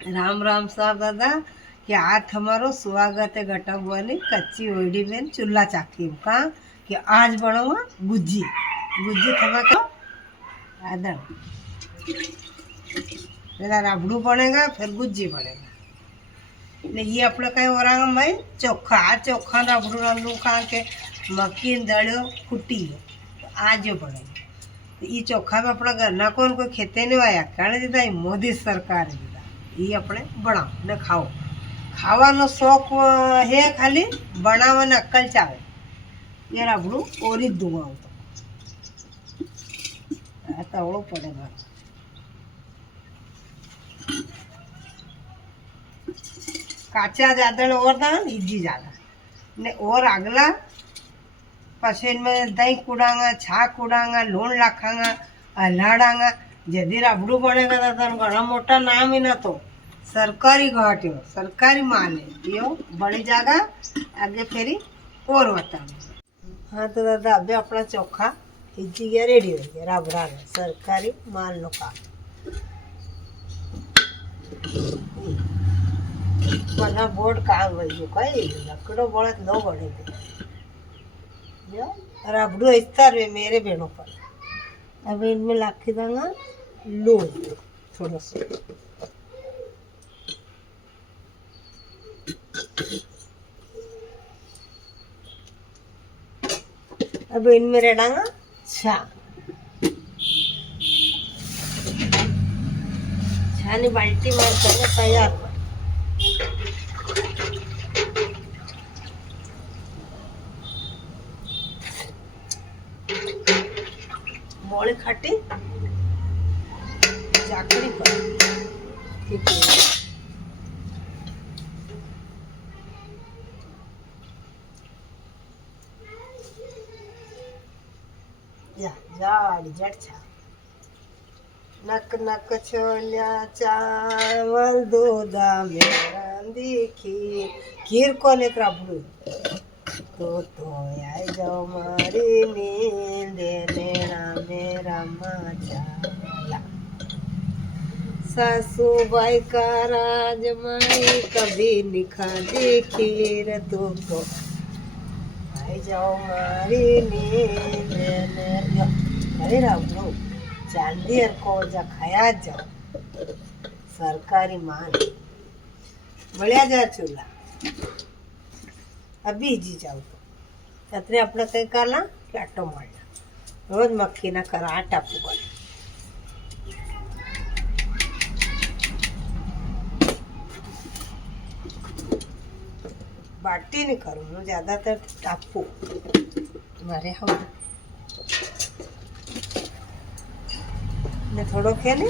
राम राम साहब दादा कि आज हमारो स्वागत है घटा बुआ ने कच्ची ओडी में चूल्हा चाकी का कि आज बनाऊंगा गुज्जी गुज्जी थमा का आदर पहला राबड़ू बनेगा फिर गुज्जी बनेगा ने ये अपने कहीं और भाई चोखा आज चोखा राबड़ू रांधू का के मक्की दड़ियो कुटी तो आज जो बनेगा तो ये चोखा में अपना घर ना कोई खेते नहीं आया कहने दीदा मोदी सरकार दीदा ये अपने बनाओ ने खाओ खाવાનો શોખ હે ખાલી બનાવવાને અક્કલ ચાલે યાર આપણું ઓરી જ ધુમાવું તો આ તવળો પડે મારે કાચા જાદળ ઓરતા ને ઈજી જાદા ને ઓર આગલા પછી એમાં દહીં કુડાંગા છા કુડાંગા લૂણ લાખાંગા હલાડાંગા જેથી રાબડું બનેગા તો ઘણા મોટા નામ ही ना तो सरकारी घाटियो सरकारी माल है यो बड़ी जगह आगे फेरी और बता। हाँ तो दादा अभी अपना चोखा हिजी गया रेडी हो गया राबड़ा में सरकारी माल नो का मना बोर्ड काम वही कई लकड़ो बड़े लो बड़े यो राबड़ू इस्तार वे मेरे बेड़ों पर अभी इनमें लाखी दांगा लूण थोड़ा सा अब इनमें रेडांगा छा छानी बाल्टी में करने तैयार मोली खट्टी जाकड़ी पर ठीक है या जाड़ी जड़ छा नक नक छोल्या चावल दूधा में रांधी खीर खीर को ने राबड़ू तो आए जाओ मारी नींद नेड़ा मेरा माचाला सासू बाई का राजमाई कभी निखा दी खीर तो जाओ मारी नींद अरे राबड़ू चांदी और कोजा खाया जाओ सरकारी माल बढ़िया जा चूल्हा अभी जी जाओ तो अतरे अपने कई करना कि आटो मारना रोज मक्खी ना करा आटा पुगल बाटी नहीं करूँ मैं ज़्यादातर टापू मारे हम ने थोड़ो खे ने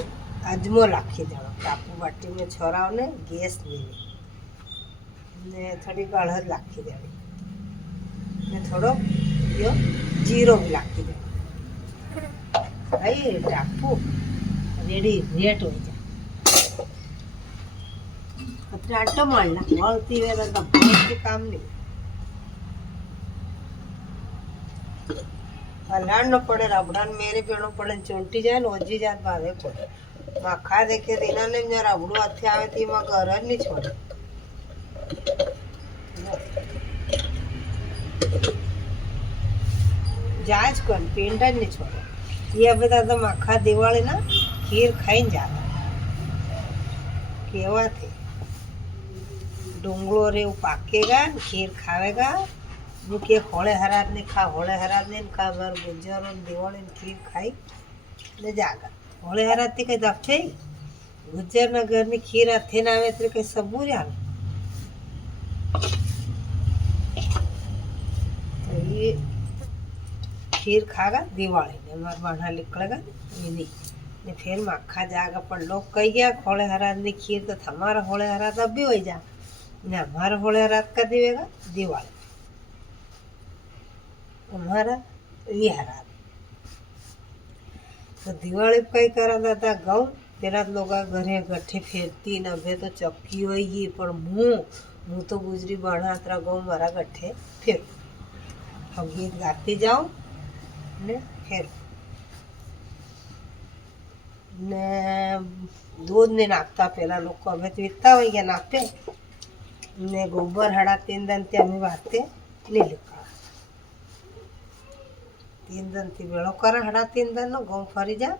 अजमो लाखी देना टापू बाटी में छोराओ ने गैस मिली ने थोड़ी गड़हद लाखी देनी ने थोड़ो यो जीरो भी लाखी देना भाई टापू रेडी रेट हो जाए अतरे आटो मारना बोलती वेला तो बहुत काम नहीं हलाड़ न पड़े राबड़ा मेरे पेड़ों पड़े चोंटी जाए ओजी जात बाधे पड़े माखा देखे दीना ने मेरा राबड़ू हाथे आवे थी मां घर ज नहीं छोड़े जाज कर पेंडा नहीं छोड़े ये अबे दादा माखा दिवाली ना खीर खाई जाता केवा थे डोंगलो रे वो पाकेगा खीर खावेगा जो के होले हरात ने खा होले हरात ने खा बार गुजर और दिवाली खीर खाई ले जागा होले हरात थी कई दफे गुजर ना घर में खीर हाथे ना आवे तो कई सबूर आवे तो ये खीर खागा दिवाली ने मार बाढ़ा निकलेगा ये नहीं ने फिर माखा जागा पर लोग कही गया होले हरात ने खीर तो हमारा होले हरात अब भी हो जा ने हमारा होले हरात का देवेगा दिवाली हमारा ये हरा तो दिवाली कई करा था गऊ पेला लोग घरे गठे फेरती न अभे तो चक्की होगी पर मुँह तो गुजरी बढ़ा तरा गऊ मारा गठे फेर हम गीत गाती जाओ ने फेर ने દૂધ ને નાખતા પેલા લોકો, હવે તો વીકતા હોય ગયા નાખે ને ગોબર હડા 3 દનથી અમે વાતે નહીં લીકળા 3 દનથી વેળો કરે હડા 3 દનનો ઘઉં ફરી જા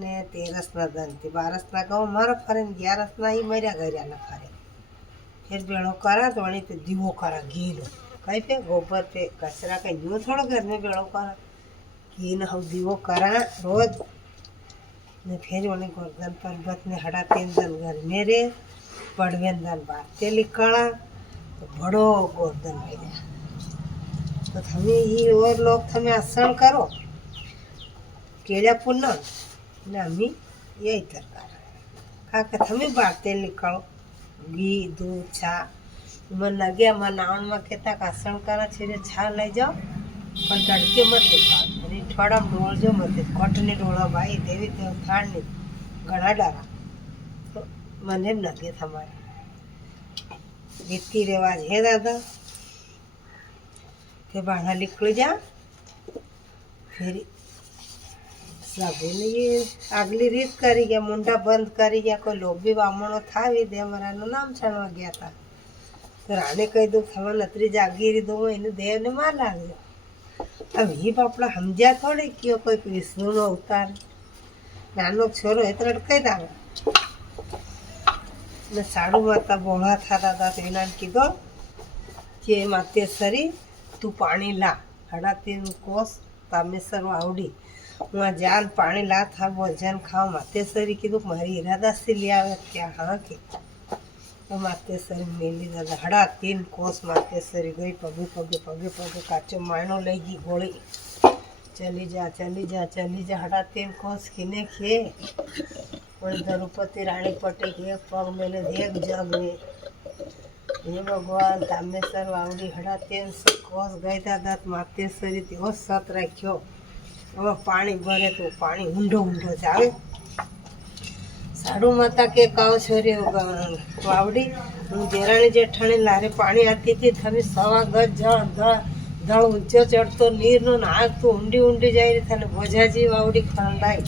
ને 13ના દનથી 12ના ઘઉં મારો ફરે ને 11ના એ મર્યા કર્યા ના ફરે फिर बेड़ो करा तो वहीं पे दीवो करा घी लो कहीं पे गोबर पे कचरा का यूँ थोड़ा घर में बेड़ो करा घी न हम दीवो करा रोज ने फिर वहीं गोर्धन पर्वत ने हड़ा 3 दिन घर मेरे पड़वेन दन बाते लिखड़ा तो बड़ो गोर्धन मिले तो हमें ये और लोग हमें आसन करो केड़ा पुन्ना ने हमें यही तरकार खा के हमें बाते लिखड़ो घी दूध छा मन लगे मन नावन में कहता कासण करा छे छा लई जाओ पर तड़के मत निकाल अरे थोड़ा डोल जो मत कटने डोला भाई देवी देव थान ने घना डारा तो मन एम लगे हमारे रीति रिवाज है दादा के बाहर निकल जा फिर सब ये આગલી રીત કરી ગયા મુંડા બંધ કરી ગયા કોઈ લોભી બામણો થાવી દે મારાનું નામ છણવા ગયા હતા તો રાણે કહી દઉં થવા નતરી જાગીરી દઉં એને દેવને માર લાગ્યો હવે એ બાપડા સમજ્યા થોડી કયો કોઈ વિષ્ણુનો અવતાર નાનો છોરો એ તો રડકાઈ દાવે ને સાડુ માતા બોળા થતા હતા તો એના કીધો કે માતેશ્વરી તું પાણી લા 3.5 કોસ તામેસર આવડી वहाँ जान पानी ला था भोजन खाओ मातेश्वरी की तो मारी इरादा से लिया क्या हाँ के तो मातेश्वरी मेली दादा 3.5 कोस मातेश्वरी गई पगे पगे पगे पगे काचो मायनो लई गई गोली चली जा 3.5 कोस खीने खे और द्रौपदी रानी पटे एक पग मेले एक जग में ये भगवान तामेश्वर वावड़ी 3.5 कोस गई दादा मातेश्वरी तेव सत राख्यो હવે પાણી ભરે તો પાણી ઊંડો ઊંડો જ આવે સાડુ માતા કે કાવ છોરી વાવડી હું દેરાણી જેઠાણી લારે પાણી આતી હતી તમે 1.25 ગજ જળ ઊંચો ચડતો નીરનો નાક તો ઊંડી ઊંડી જાય રહી થને બોજાજી વાવડી ખંડાઈ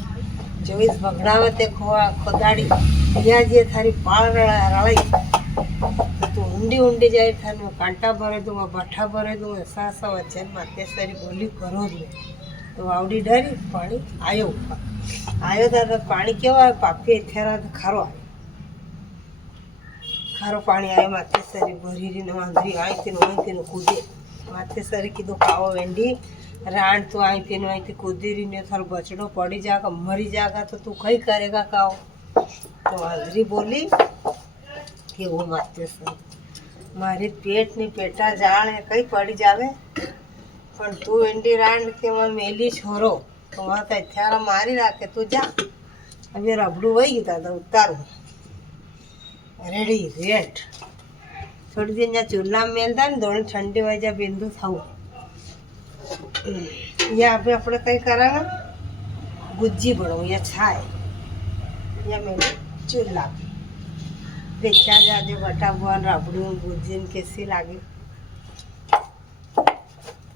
24 બગડાવે તે ખોદાડી પિયાજીએ થારી પાળ રળાઈ તો ઊંડી ઊંડી જાય થને કાંટા ભરે દઉં બઠા ભરે દઉં સાસા વચન માતેશ્વરી બોલી કરો જ નહીં तो वावड़ी डरी पानी आयो आयो दादा पानी केव पापी थेरा खारो आयो खारो पानी आयो मातेश्वरी भरी री वांदरी आई तीन कूदे मातेश्वरी कीधु खाओ वेंडी राण तो आई थी कूदी रही ने थारो बचड़ो पड़ी जाएगा मरी जाएगा तो तू कहीं करेगा काओ तो वांदरी बोली कि वो मातेश्वरी मारी पेट ने पेटा जाण है कहीं पड़ी जावे પણ તું એંડી રાંડ કે માં મેલી છોરો તો માં તો થ્યારા મારી રાખે તું જા હવે રબડું વહી ગયું દાદા ઉતારું રેડી રેટ થોડી दिन यहाँ चूल्हा में मेलता ने दोनों ठंडी हो जा बिंदु थाऊ यहाँ पे अपने कहीं करांगा गुज्जी बनो या छाए या मेरे चूल्हा देखा जा जो बटा बुआ रबड़ू गुज्जी कैसी लागे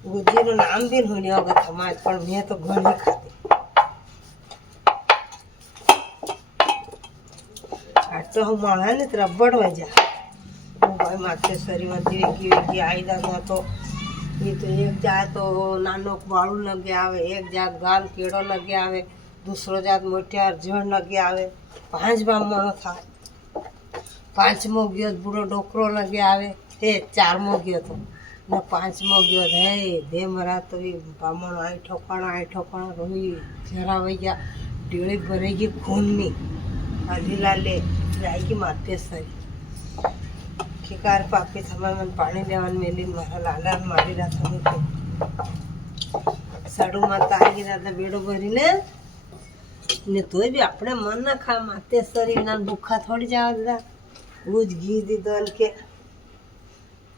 गुज्जी नो नाम भी नहीं होगा समाज पर मैं तो घणी खाती आज तो हम माड़ा ने रबड़ हो जा वो भाई मातेश्वरी वती वेगी आई दादा तो ये तो एक जात तो नानो बाळू लगे आवे एक जात गाल केड़ो लगे आवे दूसरो जात मोटियार जण लगे आवे 5 बामणो थाय 5मो गयो बूढ़ो डोकरो लगे आवे ते 4मो गयो तो न 5मो गयो है दे मरा तो बामण आई ठोकाणा रोई जरा वैया डेड़ी भरेगी खून में आधी लाले जाएगी मातेश्वरी खिकार पापी थमा मन पानी लेवान मेली मारा लाला मारी रात में साडू माता आई दादा बेड़ो भरी ने तोय भी अपने मन ना खा मातेश्वरी ना भूखा थोड़ी जाओ दादा रोज घी दी दन के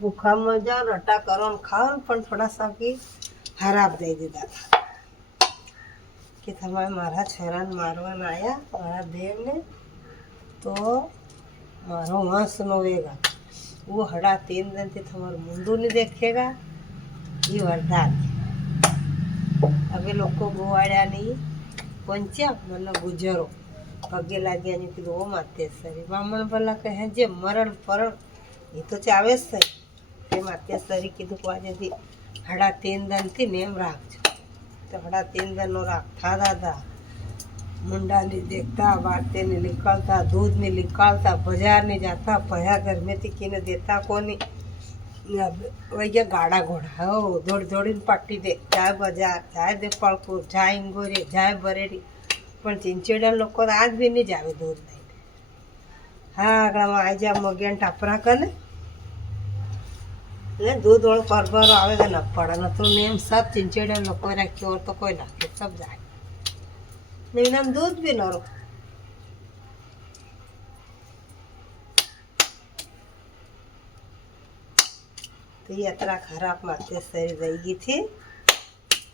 भूखा में जाओ रटा करो खाओ पर थोड़ा सा की खराब दे दी दादा कि थमा मारा छोरा मारवान आया मारा देव ने तो मारो वंश नोवेगा वो 3.5 दिन से तुम्हारा मुंडू नहीं देखेगा ये वरदान अभी लोग को गोवाड़िया नहीं पंचा मतलब गुजरो પગે લાગ્યા ને કીધું ઓ માતેશ્વરી બ્રાહ્મણ ભલા કહે જે મરણ પરણ એ તો ચાવે જ થાય એ માતેશ્વરી કીધું કે આજેથી હડા 3 દાનથી નેમ રાખજો તો હડા 3 દાનનો રાખતા દાદા मुंडा नहीं देखता बातें नहीं निकलता दूध नहीं निकालता बाजार नहीं जाता पया घर में थी ने देता कोनी वही गाड़ा घोड़ा हो दौड़ दौड़ी पट्टी दे जाए बाजार जाए दे पड़पुर जाए इंगोरी जाए बरेडी पण चिंचेड़ा लोग आज भी नहीं जावे दूध नहीं हाँ आगड़ा आई जा मगिया टापरा कर दूध वालों परबर आवेगा न पड़ा न तो नेम सब चिंचेड़ा लोग रखे और तो कोई ना सब जाए नहीं नाम दूध भी लो तो यात्रा खराब मातेश्वरी रही गई थी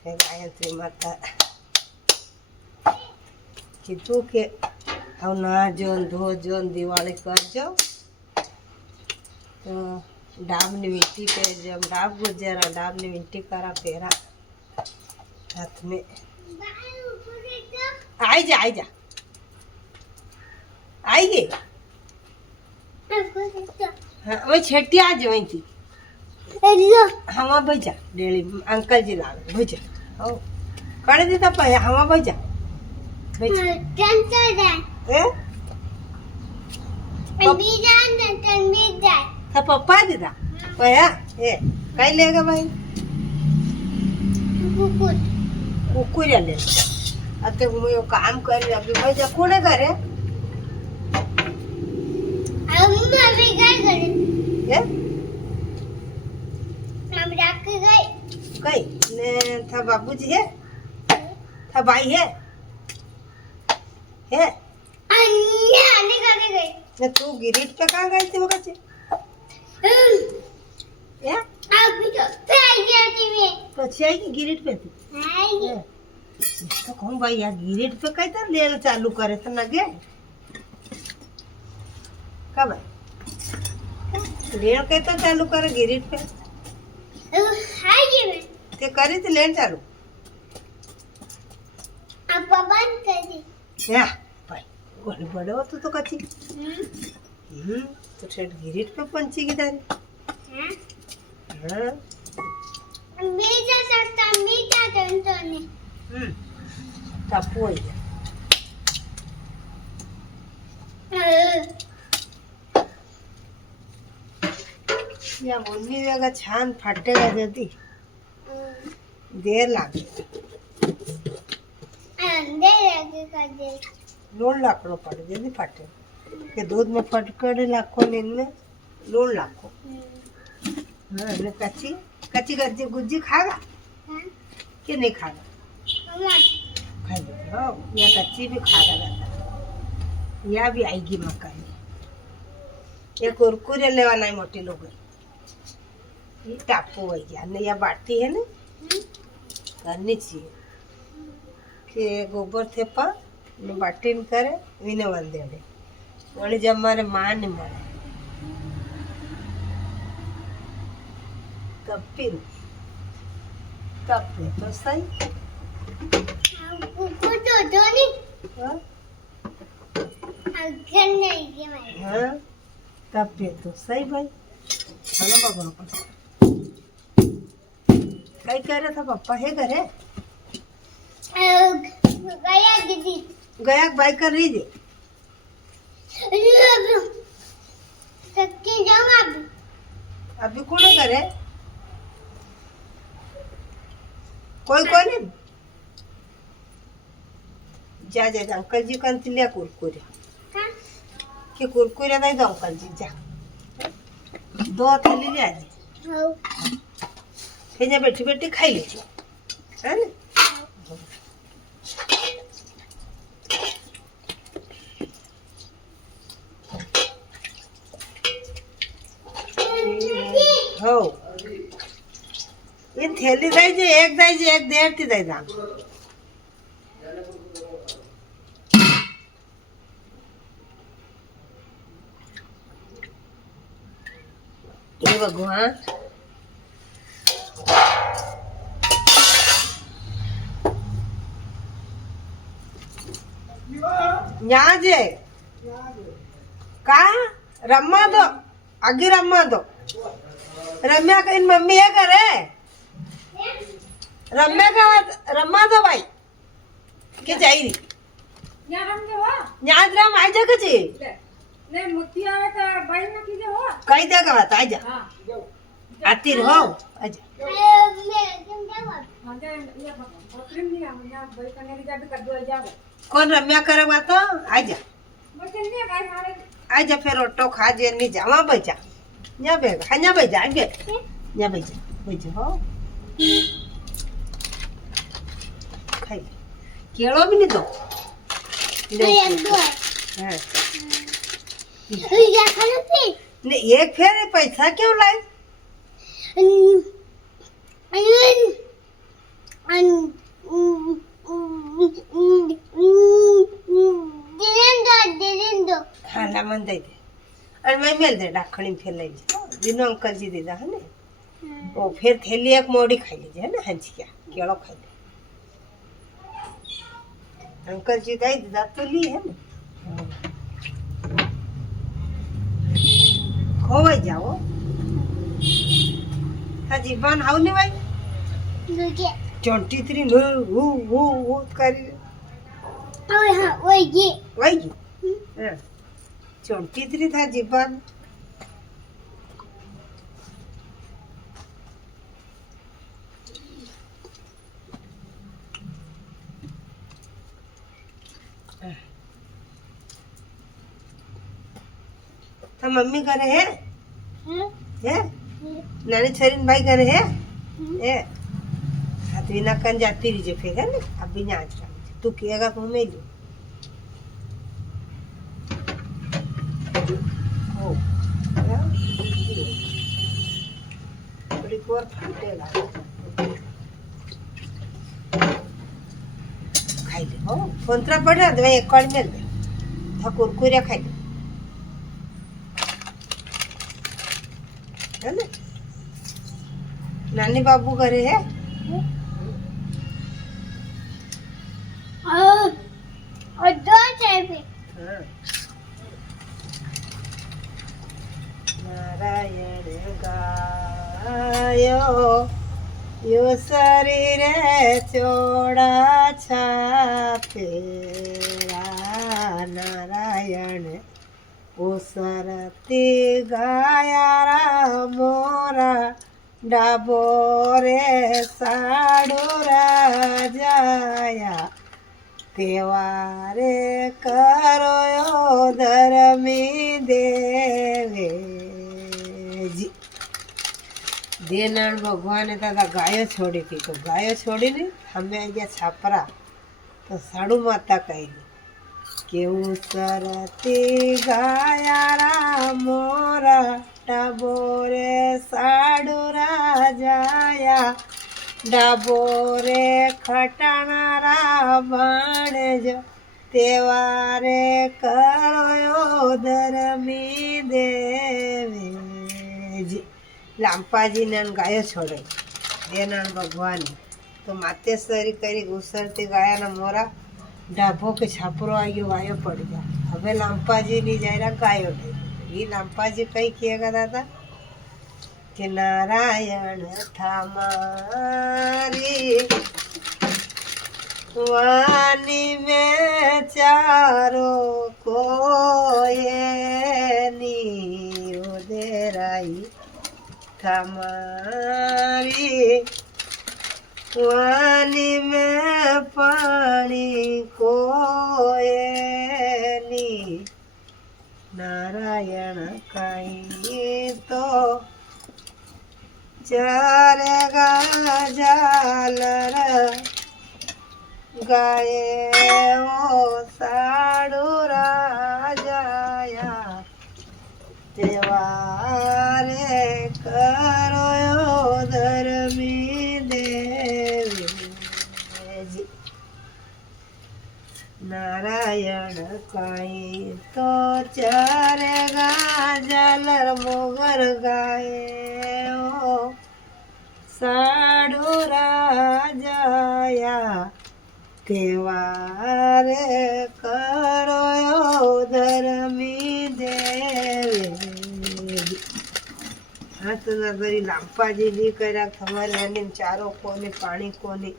गायत्री माता कीधु के हम ना जोन धो जोन दिवाली कर जो तो डाब ने मिट्टी पे जब डाब गुजरा डाब ने मिट्टी करा पेरा हाथ में आई जा आई गई हाँ वही छठी आज वही थी हवा भैया डेली अंकल जी लावे भैया ओ कर देता पया हवा भैया पप्पा दीदा पया ए कई लेगा भाई कुकुर ले अते मैं काम कर अभी भैया कोने करे अभी क्या करे ए हम रात के गए ने था बाबूजी है था भाई है अन्य आने का के गए ने तू गिरिट पे कहां गई थी वो कच्चे ए अभी तो पे आई गई थी मैं પછી आई की गिरिट पे थी आई तो कहूँ भाई यार गिरिट पे कई तर लेना चालू करे तो लगे कब लेन कई तो चालू करे गिरिट पे हाय जी में ते करे तो लेन चालू अब बंद कर दी या भाई कोण बड़े हो तो कच्ची तो ठेठ गिरिट पे पंची की दारी हां मीठा सकता मीठा तंतोने तपू हो गया या मुन्नी वेगा छान फाटेगा जल्दी देर लागे लोन लाखड़ो पड़े जल्दी फाटे के दूध में फटकड़े लाखो ने इनमें लोन लाखो हाँ ने कच्ची कच्ची गज्जी गुज्जी खागा कि नहीं खागा खा लो या कच्ची भी खागा जाता या भी आएगी मकाई ये कुरकुरे लेवाना है मोटी लोग ये टापू हो गया ने या बाटी है ना करनी चाहिए कि गोबर थे पा ने बाटी में करे विने वंदे दे वली जब हमारे मां ने मरे तब फिर तो सही तो धोनी अगर नहीं के भाई हां तब तो सही भाई चलो बाबा कई कह रहा था पापा है घरे गया दीदी गया भाई कर रही थी सच्ची जाऊं अभी कौन करे कोई नहीं जा अंकल जी कंत लिया कुरकुरे कि कुरकुरे नहीं दो अंकल जी जा 2 थैली ले आज फिर बैठी बैठी खाई लीजिए है ना हो इन थैली दाई एक देर थी दाई दाम ये भगवान ન્યા જે કા રમવા દો આગી રમવા દો રમ્યા કઈ મમ્મી એ કરે રમવા દો ભાઈ કે જાય ન્યા જ રમ આઈ જા કે છે કઈ દે ગવા આઈ જા આતી રહો આજા કોણ રમ્યા કરે તો આજા આજા ફેર ઓટો ખાજે ની જાવા બજા ન્યા બે હા બજા આગે ન્યા બજા હો ખાઈ કેળો બી ની દો હા ને એક ફેર પૈસા કેવું લાય ખાલા મન દઈ દે અને મેં મેલ દે ડાખણી ફેર લઈ જાય દીનો અંકલજી દીધા હે ને ઓ ફેર થેલી એક મોડી ખાઈ લીધી હે ને હંચિયા કેળો ખાઈ લે અંકલજી દઈ દીધા તો લી હે ને ખોવાઈ જાઓ હાજી બન આવ ને ભાઈ 23 નો હું કરી વઈ ગઈ હા 23 થા જીવન तो मम्मी करे है नानी छरीन भाई करे है हाथ बिना कन जाती रही फिर है ना अभी ना आज तू किएगा तो मैं लू थोड़ी और फूटेगा खाई ले हो फोनत्रा पड़ा तो एक कड़ में ले था कुरकुरे खाई ले है ना नानी बाबू करे है नारायण गायो यो शरीर चोड़ा छापेरा नारायण ओ सरती गायारा मोरा डाबोरे साडूरा जाया तेवारे करो धर्मी देवे जी देनाण भगवान दादा गायो छोड़ी थी तो गायो छोड़ी ने हमें आ गया छापरा तो साड़ू माता कही केवू सरती गायारा मोरा डाबोरे साडूरा जाया डाबोरे खटाणारा बाणज तेवारे करो धर्मी देवेजी लांपाजी ने गायो छोड़े देनाण भगवान तो मातेश्वरी करी घुसरती गाया ना मोरा डाबो के छापरो आ गयो गायो पड़ गया हमें लांपाजी नहीं जाए गायो नहीं ये लांपाजी कहीं किएगा दादा कि नारायण थामारी वानी में चारो कोयनी उदेराई थामारी वानी में पानी कोयनी नारायण कहीं तो चरेगा जालर गाये ओ साडू राजाया तेवारे करो धर्मी देवी नारायण कहीं तो चरेगा जालर मोगर गाये ओ साडू राजाया तेवारे करो હા તો બધી લાંપાજી બી કર્યા તમારે આને ચારો કોને પાણી કોને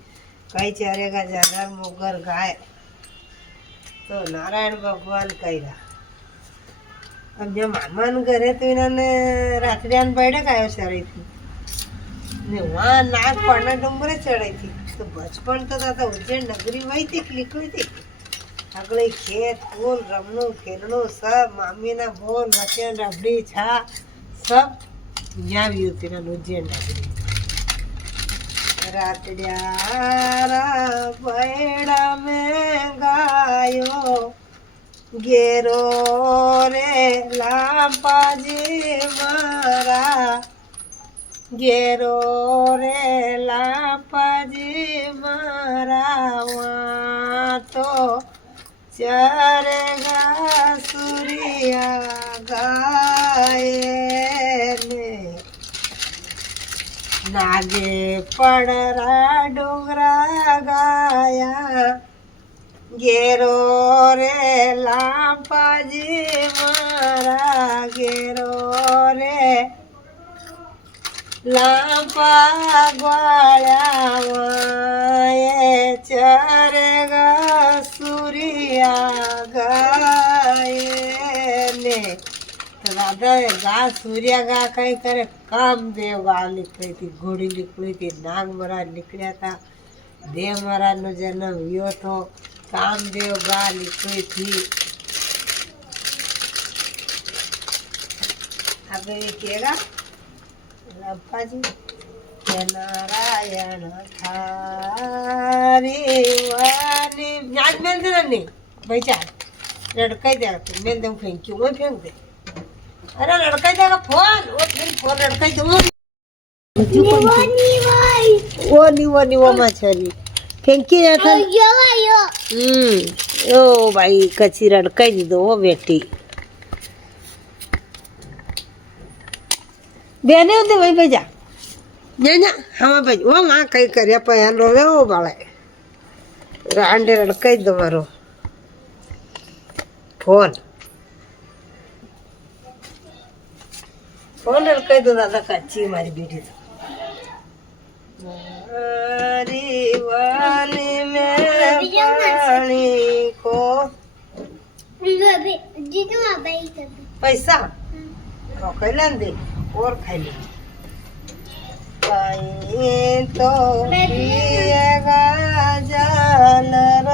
કઈ ચારેગા જાનર મોગર ગાય તો નારાયણ ભગવાન કર્યા अब जब मामा घरे तो इन्होंने रात्रियान बैठक आयो चढ़ी थी ने वहाँ नाग पड़ना डूंगरे चढ़ी थी तो बचपन तो था उज्जैन नगरी वही थी निकली थी अगले खेत फूल रमणो खेलनो सब मामी ना बोल मचन रबड़ी छा सब यहाँ भी होती ना उज्जैन नगरी रात्रियारा बैड़ा में गायो गेरो रे लापाजी मारा गेरो रे लापाजी मारा वहाँ तो चरेगा सूर्या गाए ने नागे पड़रा डोंगरा गाया गेरो रे लापाजी मारा गेरो रे लापा ग्वाळ्या ये चरेगा सूर्या गायने तो दादा गा सूर्या गा कहीं करे कामदेव गा निकली थी घोड़ी निकली थी नाग महाराज निकलिया था देव महाराज नो जन्म हुयो तो कामदेव गा निकली थी अब ये केगा लप्पाजी नारायण थारी वानी आज मेल दे नहीं भाई चार लड़का ही देगा तू मेल दे फेंक वो फेंक दे अरे लड़का ही देगा फोन वो फिर फोन लड़का ही दो वो नहीं वो मछली फेंकी जाता ओ भाई कच्ची लड़का ही दो वो बेटी बेने होते वही भेजा ना हाँ भाई वो माँ कहीं कर पहन रो वो बाला अंडे लड़का ही दो मारो फोन फोन लड़का ही दो दादा कच्ची हमारी बेटी तो वाली में पानी को पैसा कैला दे और खाई ले तो पिएगा जलर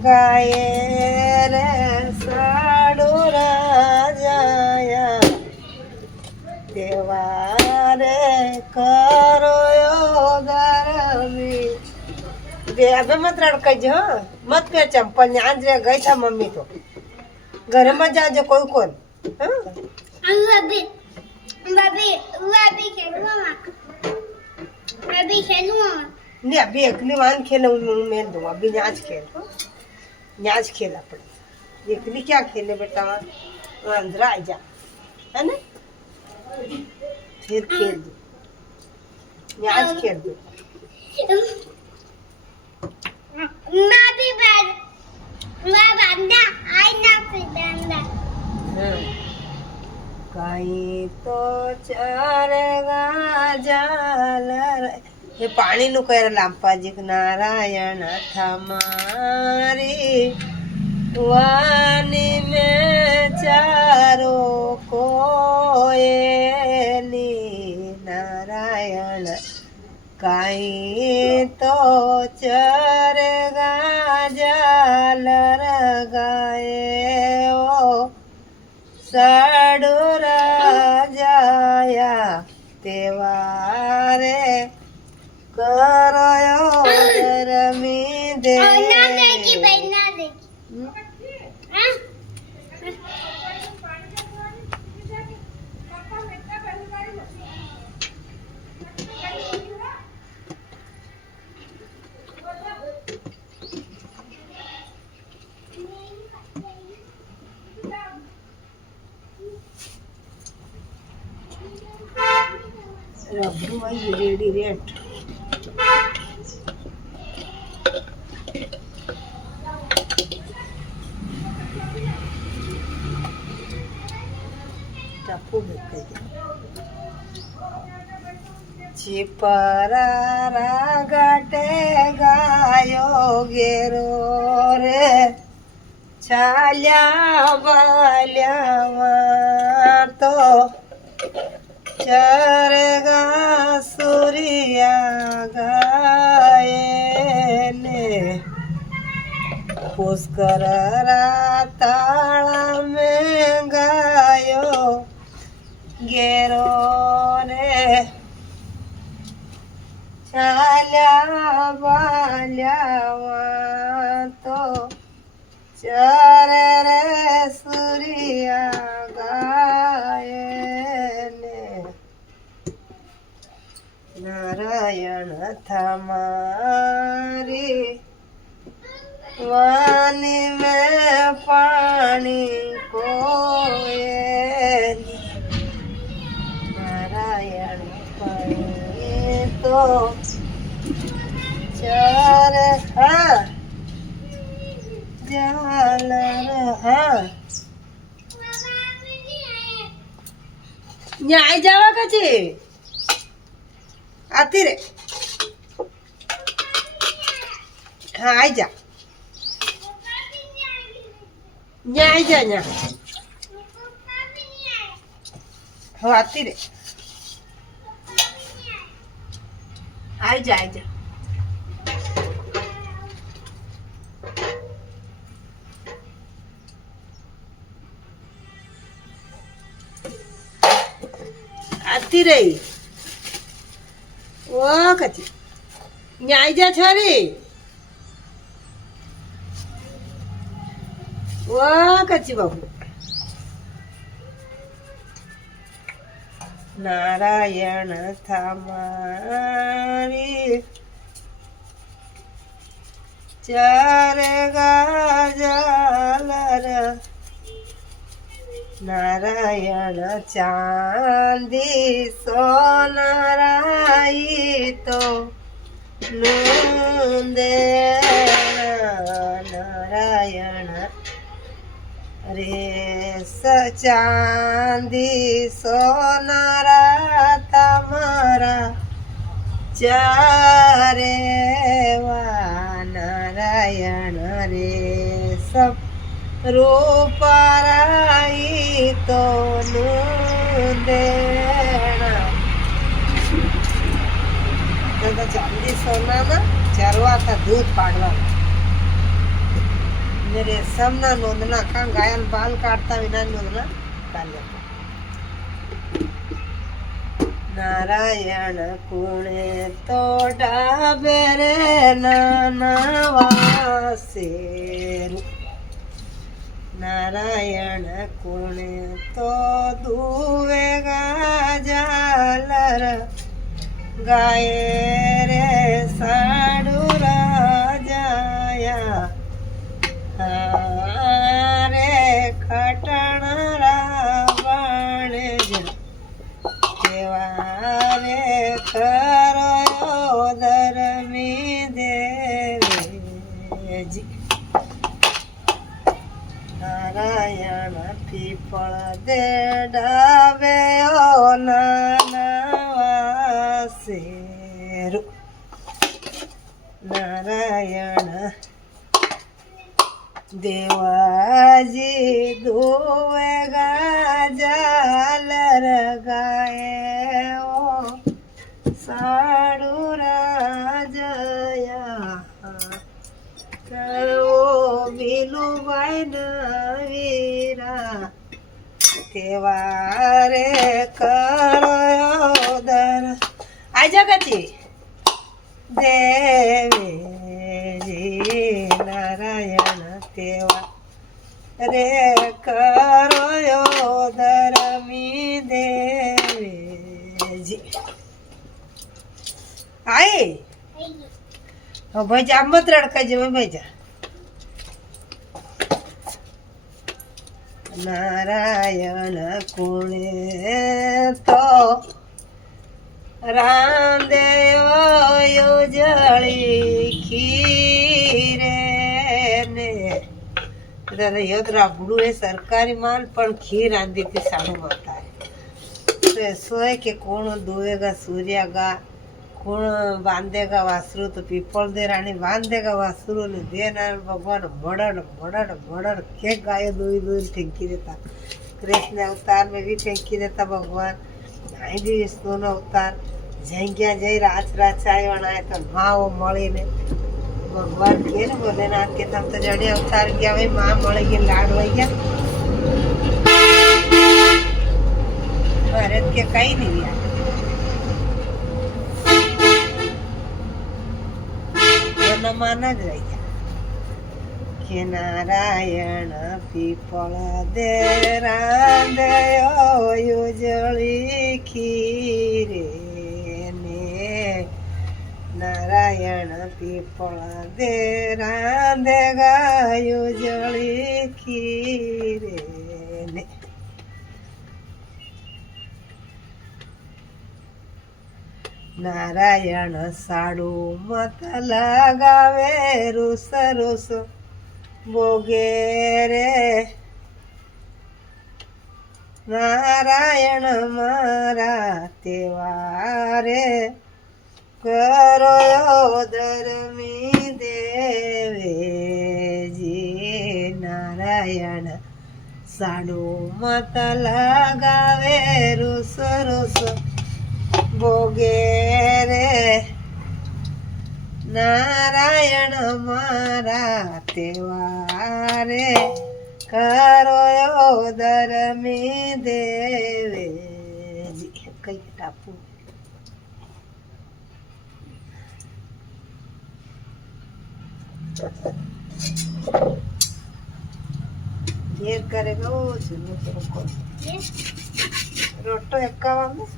गाय रे साडूर जाया देवारे करो धर्मी दे अबे मत लड़का जो मत कर चंपल आज रे गई था मम्मी तो घर में जा जो कोई कौन नहीं अभी एकली मान खेल मैं दूँ अभी न्याज खेल अपने एकली क्या खेले बेटा वहाँ अंदर आ जा है ना फिर खेल दो न्याज खेल दो कहीं तो चरेगा जालर ये पानी नु कह लांपाजी नारायण थमारी वानी में चारो कोयली नारायण कहीं तो चरेगा जालर गाए ओ साडूर जाया तेवारे करयो रमी दे रबड़ू भाई रेडी रेट ખૂબ ચીપરા ગાટે ગાયો ઘેરો રે ચાલ્યા બાલ્યા તો ચરગા સૂર્યા ગાય ને પુષ્કર રાતાળા મેં ગાયો ઘેરો રે ચાલ્યા બાલ્યા તો ચર રે સૂર્યા ગાય ને નારાયણ તમારી વાણી મેં પાણી કોયેલી નારાયણ પાણી તો ચાર હા ઝાલર હા ન્યાય જવા કચી આતી રે હા આઈ જા ન્યાય જા ન્યા હો આતી રે આઈ જા આઈ જા આતી રહી ઓ કચી ન્યાય જા છોરી ઓ કચી બાબુ નારાયણ તમારી ચાર ગાજલર નારાયણ ચાંદી સોનારાઈ તો નંદે નારાયણ રે ચાંદી સોનારા તમારા ચારે વા નારાયણ રે સબ રૂપરાઈ તો નુંદેણા ચાંદી સોનાના ચરવા હતા દૂધ પાડવા ને રેશમના નોંધના કાં ગાયન બાલ કાઢતા વિના નોંધના કાઢ્યા નારાયણ કુણે તો ડાબે રે નાના વાસેરું નારાયણ કુણે તો દુવે ગાજલર ગાય રે સાડુ રાજાયા રે ખટણ રાવણ કેવા રે કરો ધર્મી દેવજી નારાયણ પીપળ દે ડાવે ઓ નાના વાસેરું નારાયણ દેવાજી ધોવે ગાજલર ગાય ઓ સાડુ રાજયા ઓ વિલુભાઈ નવીરા કેવારે કરો દર આ જગતી દેવી નારાયણ તેવા રે કરો ધરમી દેવીજી આય ભાઈ જા મત રડકાજે ભાઈ જા નારાયણ કુણે તો રાંદેવો જળી ખીરે ને દાદા યાદ રાખવું એ સરકારી માલ પણ ખીર રાંધી હતી સારું માતા सोए के कौन दुएगा सूर्या गा कौन बांधेगा वासरू तो पीपल दे रानी बांधेगा वासरू ने दे ना भगवान मड़ड़ मड़ड़ मड़ड़ के गाय दुई दुई फेंकी देता कृष्ण अवतार में भी फेंकी देता भगवान नाई भी विष्णु नो अवतार जय गया जय राज राचाय वनाए तो माँ वो मળી ने भगवान के ने भोलेनाथ के तम तो जड़े अवतार गया भाई माँ मળી गई लाड वही गया भारत के कहीं नहीं गया न माना જ રહી ગયા કે નારાયણ પીપળ દે રાંધયો યુજળી ખીરે ને નારાયણ પીપળ દે રાંધે ગાયો જળી ખીરે ને નારાયણ સાડું મત લગાવે રૂસ રૂસ બોગે રે નારાયણ મારા તેવારે કરો ધર્મી દેવેજી નારાયણ સાડું મત લગાવે રૂસ રૂસ ભોગે રે નારાયણ મારા તેવારે કરો ધર્મી દેવેજી કઈ ટાપુ ઘેર કરેગા ઓ જૂનું રોટો એકાવામાં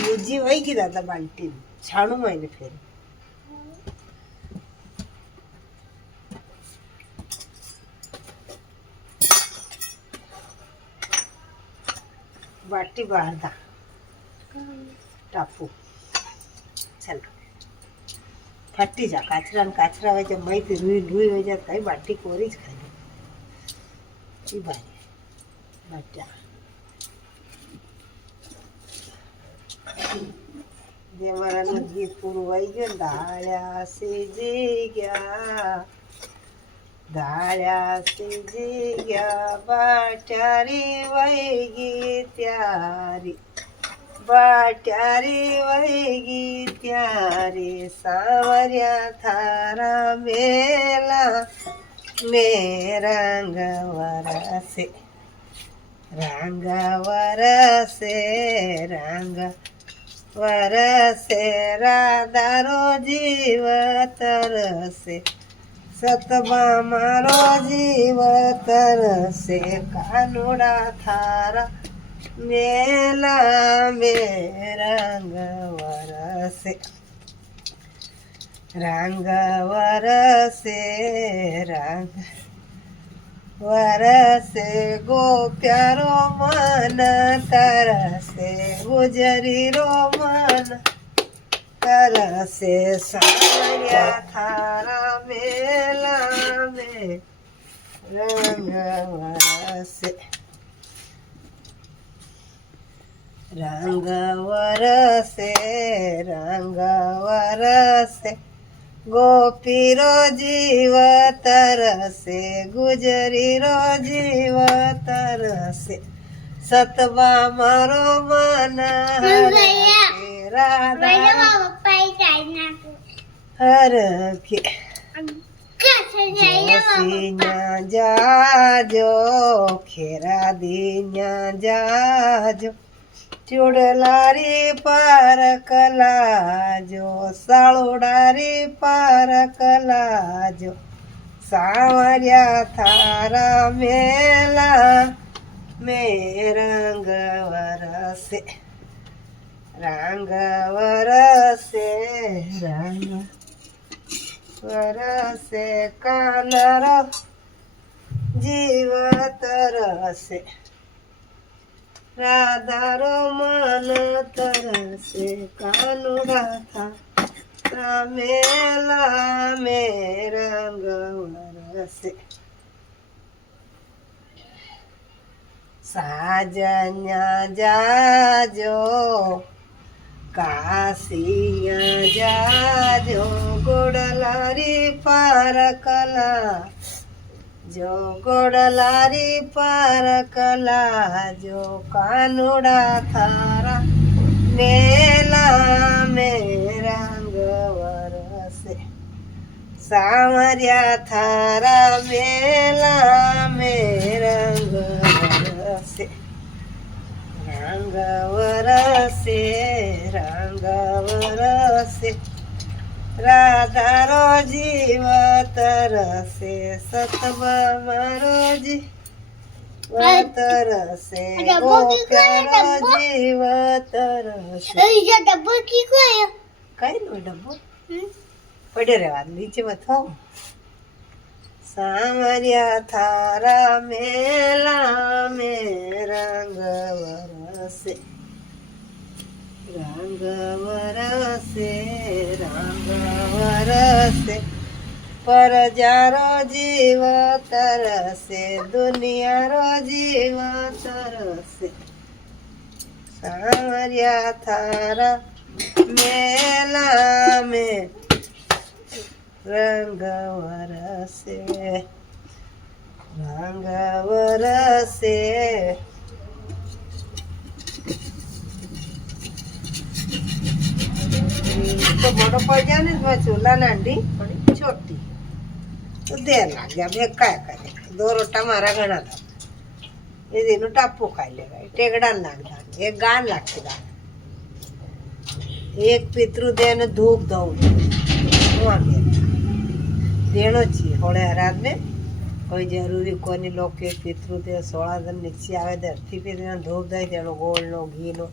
બીજી વહી ગઈ દાદા બાલ્ટી છાણું માં એને ફેર बाटी बाहर दा टापू चल फटी जा काचरा न काचरा हो जाए मई रुई रुई हो जाए कई बाटी कोरी ज खाई ई बारी बाटा जे मारा नु गीत पूરું થઈ ગયું દાળ્યા સીજી ગયા દાળ્યા સીજી ગયા બાટ્યારી વહી ગઈ ત્યારી બાટ્યારી વહી ગઈ ત્યારી સાવર્યા થારા મેલા ને રંગ વરસે રંગ વરસે રાધારો જીવ તરસે સતબા મારો જીવ તરસે કાનુડા થારા મેલા મે રંગ વરસે રંગ વરસે ગોપ્યારો મન તરસે ગુજરીરો મન तरसे साया थारा मेला में रंग वरसे गोपी रो जीव तरसे गुजरी रो जीव तरसे सतबा मारो मन राधा हर के जोसिया जाजो खेरा दिया जाजो चुड़लारी पार कलाजो साळुडारी पार कलाजो सावरिया थारा मेला में रंग वरसे रंग વરસે કાનરો જીવ તરસે રાધારો મન તરસે કાનુડા થા મેલા મે રંગ વરસે સાજન્યા જાજો કાશિયા જાજો ગોડલારી પારકલા જો ગોડલારી પારકલા જો કાનુડા થારા મેલા મે રંગ વરસે સાવર્યા થારા મેલા મે રંગ વરસે રંગ વરસે રંગ વરસે રાધારો જીવ તરસે સતવ મારો જીવ તરસે ગોપ્યારો જીવ તરસે કઈ નો ડબ્બો પડ્યો રેવા નીચે થો સામર્યા થારા મેલા મે રંગ વરસે રંગ વરસે રંગ વરસે પરજારો જીવ તરસે દુનિયારો જીવ તરસે સામર્યા થારા મેલા મે રંગ વરસે રંગ વરસે તો મોટો પડી જાય ને ચૂલા નાંડી થોડી છોટી તો દે લાગ્યા બે કાય કરે દોરોટા મારા ઘણા હતા એ એનું ટાપું ખાઈ લેવાય ટેગડા નાખતા એક ગાન લાગતી ગાન એક પિતૃ દે ને ધૂપ દઉં દેણો છીએ હોળે હરાત ને કોઈ જરૂરી કોઈની લોકો પિતૃ દે 16 દિન નીચે આવે ધરતી પે ધૂપ દઈ દેણો ગોળનો ઘીનો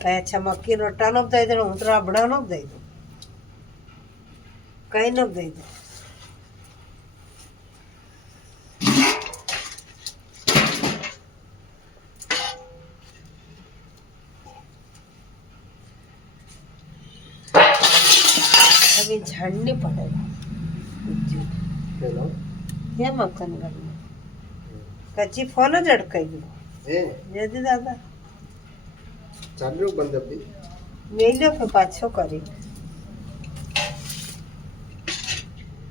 કઈ અચ્છા મક્કીનો ટનો દઈ દેણો હું તો રાબડાનો દઈ દઉં કઈ ન દઈ દઉં હવે ઝાડની પડે હે મકન ગયું કચ્છી ફોન જ અડકાઈ ગયો જતી દાદા ચાલ્યો બંધ હતી મેલ્યો કે પાછો કરી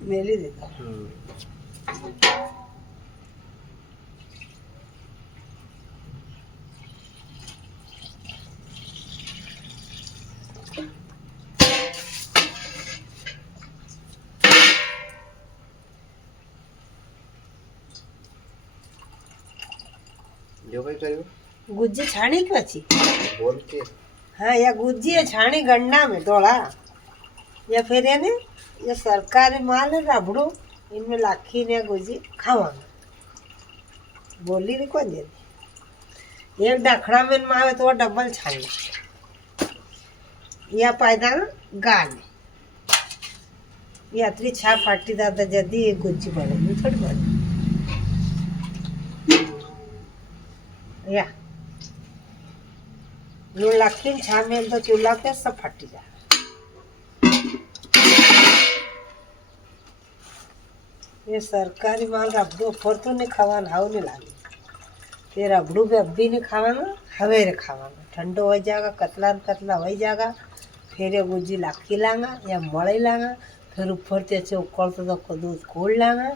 મેલી દીધા जो भाई करियो गुज्जी छाणी क्यों अच्छी बोल के हाँ या गुज्जी है छाणी गन्ना में थोड़ा या फिर है ने ये सरकारी माल है रबड़ो इनमें लाखी ने गुज्जी खावांगा बोली नहीं कौन देती एक डखड़ा में आवे तो डबल छानी या पायदा गाल यात्री छा फाटी दादा जदी एक गुज्जी बने थोड़ी बने या लूण लागते छा मेल तो चूल्हा पे सब फटी जा ये सरकारी माल रबड़ू ऊपर तो नहीं खावाना हाउ नहीं लागे ये रबड़ू भी अब भी नहीं खावाना हवेरे खावाना ठंडो हो जाएगा कतला कतला हो जाएगा फिर ये गुज्जी लाखी लांगा या मड़ई लांगा फिर ऊपर ते अच्छे उकलते तो दूध खोल लांगा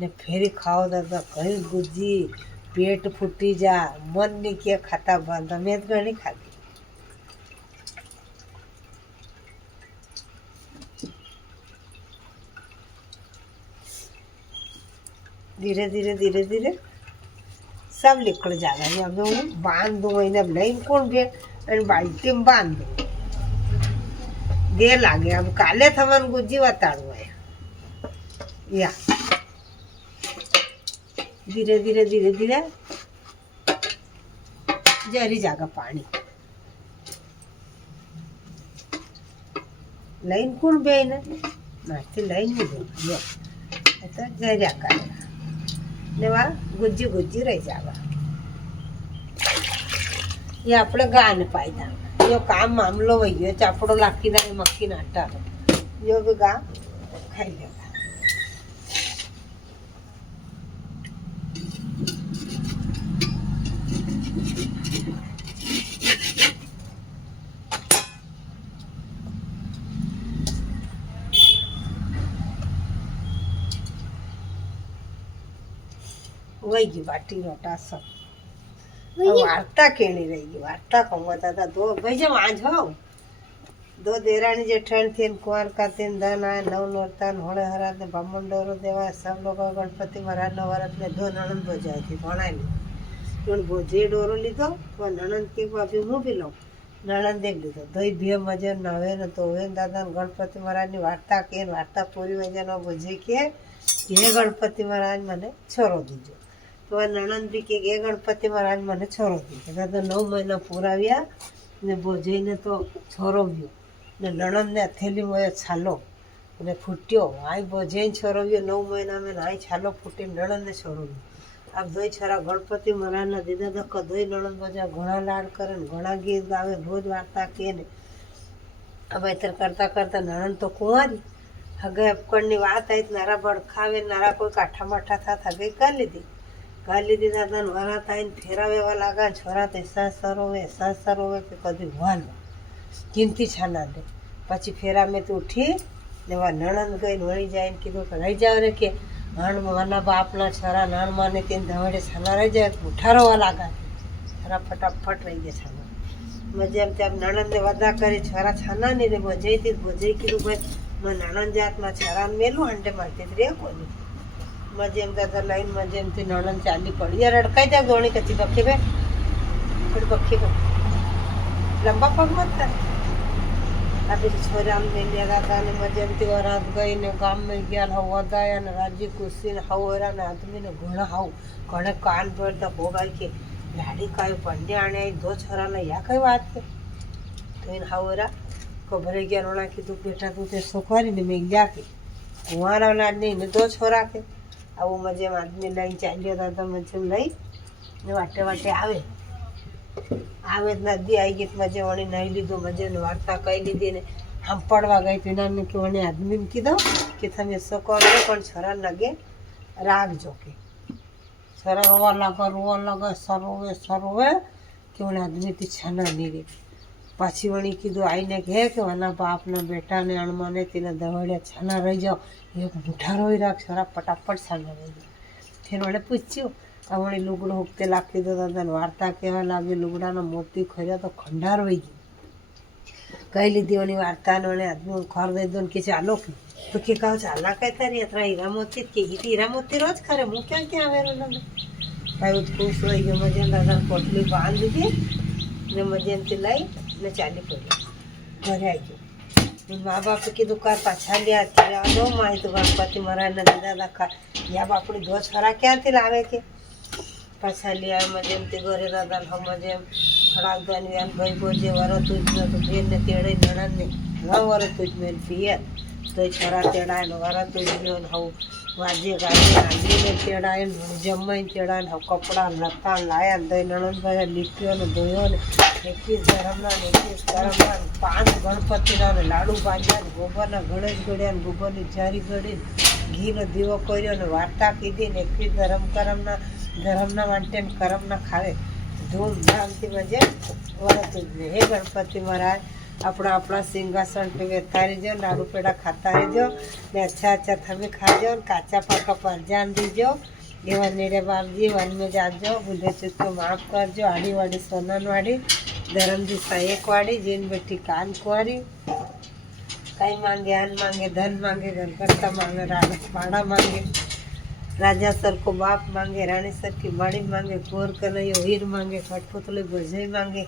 ने फिर खाओ तो कहीं गुज्जी पेट फूटी जा मन नहीं किया खाता बंद मैं तो नहीं खाती धीरे धीरे धीरे धीरे सब निकल जाएगा ये अब मैं बांध दूँ इन्हें नहीं कौन भी बाल्टी में बांध दूँ देर लागे अब काले थमन गुज्जी बताड़ू है या धीरे धीरे धीरे धीरे जरी जागा पानी लाइन कौन बे મારથી લઈને લીધું જો એ તો જર્યા કરે ને વા ગુજી ગુજી રહી જાવા એ આપણે ગાને પાયદા યો કામ મામલો વહી ગયો ચાપડો લાખી દે મક્કી નાટા યો બી ગા ખાઈ લેવા વહી ગઈ વાટી રોટા સબ वार्ता केनी रही वार्ता कहता था दो भाई जब आज हो दो देरानी जेठानी थी कुंवर का तीन धन आए नव नोरता होड़े हरा ने ब्राह्मण डोरो देवा सब लोग गणपति महाराज नो वरत में दो नणंद बोजाई थी भणाई ली बोझे डोरो लीधो तो नणंद के अभी हूँ भी लो नणंद देख लीधो दही भे मजे नवे न तो वे दादा गणपति महाराज ની વાર્તા કે વાર્તા પૂરી વજનો બોझे કે હે ગણપતિ મહારાજ મને છોરો દીજો તો નણંદ બી કે એ ગણપતિ મહારાજ મને છોરો દીધો દાદા 9 મહિના પૂરાવ્યા ને બોજઈને તો છોરવ્યો ને નણંદને હથેલી મોએ છાલો અને ફૂટ્યો આઈ બોજઈને છોરવ્યો 9 મહિના મેં આઈ છાલો ફૂટી નણંદને છોરવ્યો આ દોય છોરા ગણપતિ મહારાજના દીધા તો કદોય નણંદ બોજા ઘણા લાડ કરે ને ઘણા ગીત ગાવે રોજ વાર્તા કે ને હવે તર કરતા કરતા નણંદ તો કુંવારી હગે અપકણની વાત આવી નારા બળખાવે નારા કોઈ કાઠા માઠા થાત હગે કરી લીધી ગાલી દીધા તને વરાત આવીને ફેરાવેવા લાગા છોરા તો એહસાસ સરોવે કે કદી વાલ કિંમતી છાના દે પછી ફેરા મેં તું ઉઠી એવા નણંદ ગઈને વળી જાય ને કીધું કે રહી જાવ રે કે નાના બાપના છોરા નાણમાંને તેને ધવડે છાના રહી જાય ઉઠારવા લાગા છોરા ફટાફટ રહી ગયા છાના મજે એમ તેમ નણંદને વદા કરી છોરા છાના નહીં રે બોજઈથી બોજઈ કીધું ભાઈ મેં નણંદ જાતમાં છોરાને મેલું અંડે મારતી રે કોની મજે એમ દાદા લાઈન મજે એમથી નણંદ ચાલી પડી યાર અડકાઈ જાય ગોણી કચી બખી બે થોડી બખી બે લંબા પગ મત થાય આ બીજી છોરાને મેલ્યા દાદા ને મજે એમથી વરાત ગઈ ને ગામમાં ગયા હવ વધાયા ને રાજી કુસ્સી ને હવ વરા ને આદમીને ઘણા હાવ ઘણે કાન ભરતા ભોગાય કે લાડી કાયો પંડે આણે દો છોરાને યા કઈ વાત છે તો એને હાવ વરા ખબરે ગયા રોણા કીધું બેટા તું તે સોખવારીને મેં ગયા કે કુંવારા લાડ નહીં ને દો છોરા કે આવું મજે આદમી લઈને ચાલ્યો દાદા મજે લઈ ને વાટે વાટે આવે નદી આવી ગઈ મજે વણી નહીં લીધું મજે વાર્તા કહી લીધી ને આમ પડવા ગઈ પીનાને કે વણી આદમીને કીધો કે તમે શું કરો પણ છોરા લગે રાખજો કે છોરા રોવા લાગે સરોવે કે વણી આદમીથી છાના નહીં રે પાછી વણી કીધું આવીને કહે કે વના બાપના બેટાને અણમાને તેને દવડ્યા છાના રહી જાઓ એક બુઠા રોઈ રાખ છોરા ફટાફટ છાના રહી જાય ફેર વળે પૂછ્યું આ વળી લુગડો હુકતે લાગી દો દાદાને વાર્તા કહેવા લાગી લુગડાના મોતી ખર્યા તો ખંડાર વહી ગયું કહી લીધી વળી વાર્તાને વળી આદમી ખોર દઈ દો ને કે ચાલો કે તો કે કહો ચાલા કહેતા રહી અત્યારે હીરામોતી કે હીરામોતી રોજ ખરે હું ક્યાં આવેલો દાદા ભાઈ ખુશ રહી ગયો મજે દાદાને પોટલી બાંધી દીધી ને મજે એમથી લઈ ને ચાલી પડી ઘરે આવી ગયો મા બાપે કીધું કાર પાછા લ્યા અત્યારે દો માહિતી તો ગણપતિ મહારાજના દીધા દાખા યા બાપડી દો છોરા ક્યાંથી લાવે કે પાછા લ્યા મજે એમથી ઘરે દાદા હમ મજે એમ ખડાક દાની વ્યાન ભાઈ બોજે વરો તું જ નતું બેનને તેડે નણંદને વરો તું જ મેં પીએ તો છોરા તેડાય ને વરો તું જ ને હવું વાજે ગાજે આંગીને તેડાય ને જમાઈને તેડાય ને કપડાં લતા લાયા ને દઈ નણંદભાઈ લીટ્યો ને ધોયો ને 21 ધરમના ને 21 ધરમના 5 ગણપતિના ને લાડુ બાંધ્યા ને ગોબરના ગણેશ ગળ્યા ને ગોબરની જારી ગળી ઘીનો દીવો કર્યો ને વાર્તા કીધી ને 21 ધરમના માટે ને કરમના ખાવે ધૂમધામથી મજે વરતું જ હે ગણપતિ મહારાજ આપણા સિંહાસન पे બેઠા રહેજો લાડુ પેડા ખાતા રહેજો ને અચ્છા તમે ખાજો ને કાચા પાકા પરજાન દીજો એવા નેડે બાપજી વન में जाजो भूले चूक को माफ़ करजो आड़ी वाड़ी सोनन वाड़ी धर्मजी सहायक वाड़ी जिन बेटी कान कुंवारी कई मांगे अन्न मांगे धन मांगे गणकर्ता मांगे पाड़ा मांगे राजा सर को बाप मांगे रानी सर की बाड़ी मांगे कुंवर कन्हैया वीर मांगे कठपुतली भोजई मांगे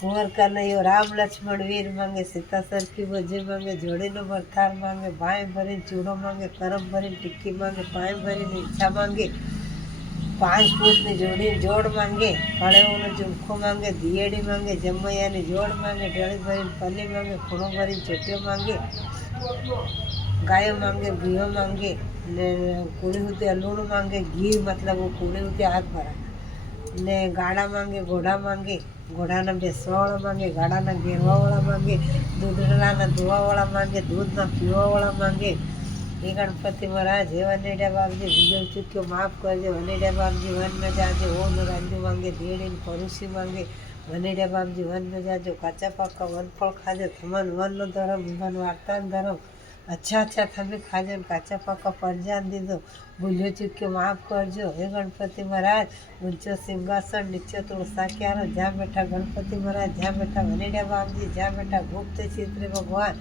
कुंवर कन्हैया राम लक्ष्मण वीर मांगे सीता सर की भोजई मांगे जोड़ी नो बरथार मांगे भाई भरी चूड़ो मांगे करम भरी टिक्की मांगे पाए भरी ઈચ્છા मांगे 5 ફૂટની જોડી જોડ માંગે ફળેઓનો ઝુમખો માંગે દિયેડી માંગે જમૈયાની જોડ માંગે ઢળી ભરીને પલ્લી માંગે ખૂણો ભરીને ચેટીઓ માંગે गाय मांगे घी मांगे ने कूड़ी होते अलूण मांगे घी मतलब वो कूड़ी होते हाथ भरा ने गाड़ा मांगे घोड़ा ना बेसवावाळा मांगे गाड़ा ना घेरवावाळा मांगे दूधड़ा ना धोवावाळा मांगे दूध ना पीवावाळा मांगे हे गणपति महाराज हे वनेड्या बापजी भूल चूक्यो माफ करजे वनेड्या बापजी वन में जाजे ओम रांधू मांगे देड़ी पड़ोसी मांगे वनेड्या बापजी वन में जाजो काचा पाका वन फल खाजे थमन वन नो धर्म मन वार्ता धर्म अच्छा थमे खाजे काचा पाका परजान दीदो भूल्यो चूक्यो माफ करजो हे गणपति महाराज ऊंचो सिंहासन नीचो तुलसा क्यारो ज्यां बैठा गणपति महाराज ज्यां बैठा वनेड्या बापजी ज्यां बैठा गुप्त चित्र भगवान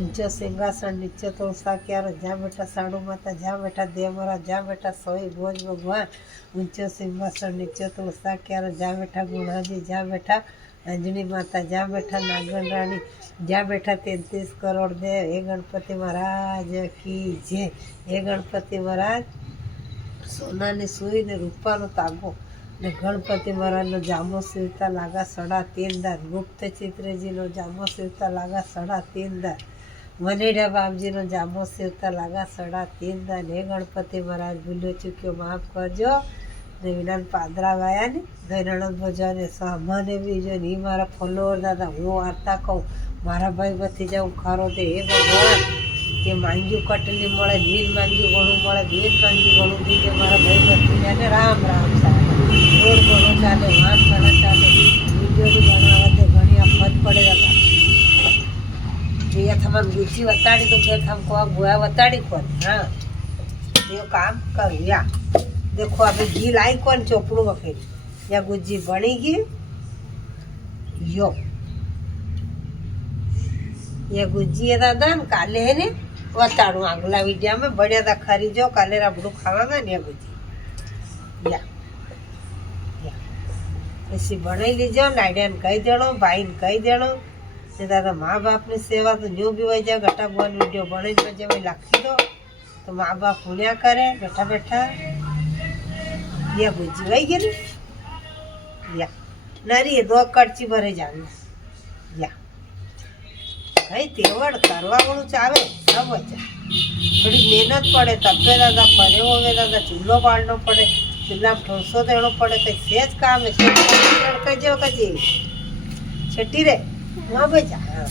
ऊंचो सिंहासन नीचो तुलसा क्यारो ज्यां बैठा साड़ू माता ज्यां बैठा देव महाराज ज्यां बैठा सोई भोज भगवान ऊंचो सिंहासन नीचो तुलसा क्यारो ज्यां बैठा गुणाजी ज्यां बैठा अंजनी माता ज्यां बैठा नागन रानी ज्यां बैठा 33 करोड़ देव हे गणपति महाराज की जय हे गणपति महाराज सोना ने सुई ने रूपा नो तागो ने गणपति महाराज नो जामो सीवता लागा 3.5 दार गुप्त चित्रजी नो जामो सीवता लागा 3.5 दार वनेड्या बापजी नो जामो सीवता लागा 3.5 दार हे गणपति महाराज भूल्यो चूक्यो माफ करजो ने विनान पादरा गाया ने नणंद भजवाने सामाने बी जो नहीं मारा फॉलोअर दादा हूँ वार्ता कहूँ मारा भाई भतीजा हूँ खारो दे हे भगवान के मांग्यू कटली मळे नील मांग्यू घणું મળે नील मांग्यू घणું दीजे मारा भाई भतीजाने राम राम साहेब रोड घणो चाले वाहन घणा चाले वीडियो भी बनावे ते घणी आफत पड़े दादा ये थमन गुची वताड़ी तो फिर हमको बुआ वताड़ी कोन हाँ ये काम करिया देखो अभी घी लाई कौन चोपड़ू में फिर या गुज्जी बनी गई यो ये गुज्जी है दादा काले है ने वताड़ू आगला विद्या में बढ़िया दा खरी जो काले रबड़ू खावागा ने गुज्जी या ऐसी बनाई लीजो नाइडिया ने कही देनो भाई ने कही देनो ने दादा माँ बाप ने सेवा तो न्यू भी वही जा घटा बुआ वीडियो बने जब लाखी दो तो माँ बाप पुण्या करे बैठा बैठा या गुज्जी वही गिरी या नारी 2 कड़ची भरे जाने या भाई तेवड़ करवा वालू चावे सब वजह थोड़ी मेहनत पड़े तबे दादा परे होवे दादा चूल्हो बाळनो पड़े चूल्हा में ठोसो देनो पड़े कई सेज काम है लड़का जो कजी छठी रे वहाँ बेचा हाँ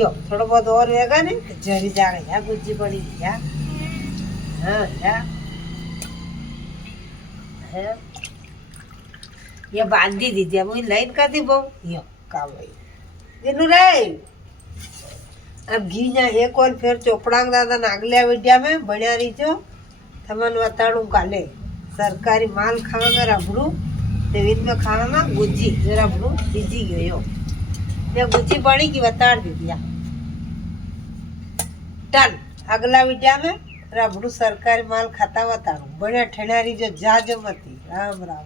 यो थोड़ा बहुत और वेगा ने जरी जाए या गुज्जी बड़ी या हाँ या ये बांधी दीजिए मुझे लाइन का दी बहु यो काम है दिनू रे अब घी ना एक और फिर चोपड़ांग दादा नागलिया विद्या में बढ़िया रही जो थमन वताड़ू काले सरकारी माल खावांगा रबड़ू तेवीन में खावांगा गुज्जी जो रबड़ू दीजी गयो ये गुज्जी बड़ी की वताड़ दी दिया टन अगला विद्या में रबड़ू सरकारी माल खाता वताड़ू बढ़िया ठेनारी जो जाजो मती राम राम।